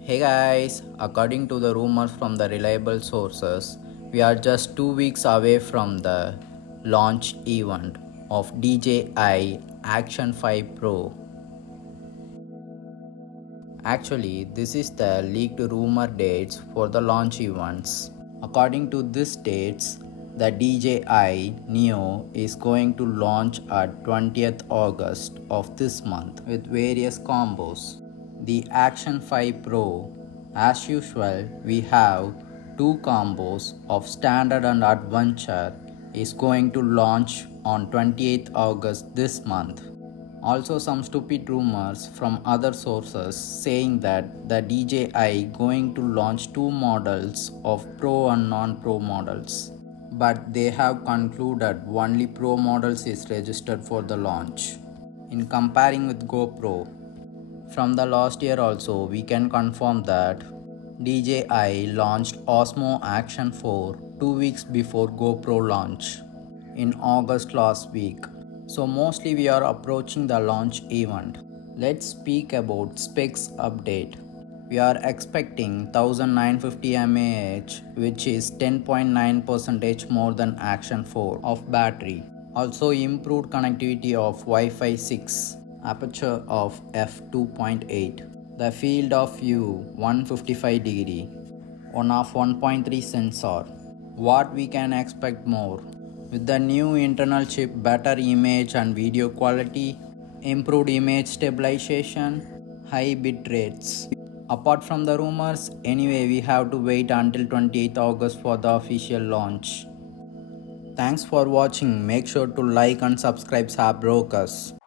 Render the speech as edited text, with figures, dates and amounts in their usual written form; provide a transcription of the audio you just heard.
Hey guys, according to the rumors from the reliable sources, we are just 2 weeks away from the launch event of DJI Action 5 Pro. Actually, this is the leaked rumor dates for the launch events. According to these dates, the DJI Neo is going to launch at 20th August of this month with various combos. The Action 5 Pro, as usual, we have two combos of standard and adventure is going to launch on 28th August this month. Also some stupid rumors from other sources saying that the DJI going to launch two models of Pro and non-Pro models. But they have concluded only Pro models is registered for the launch. In comparing with GoPro, from the last year also we can confirm that DJI launched Osmo Action 4 2 weeks before GoPro launch in August last week. So mostly we are approaching the launch event. Let's speak about specs update. We are expecting 1950 mAh, which is 10.9% more than Action 4 of battery. Also improved connectivity of Wi-Fi 6, aperture of f2.8, the field of view 155 degree, one of 1.3 sensor. What we can expect more? With the new internal chip, better image and video quality, improved image stabilization, high bit rates. Apart from the rumors, anyway we have to wait until 28th August for the official launch. Thanks for watching. Make sure to like and subscribe Brokers.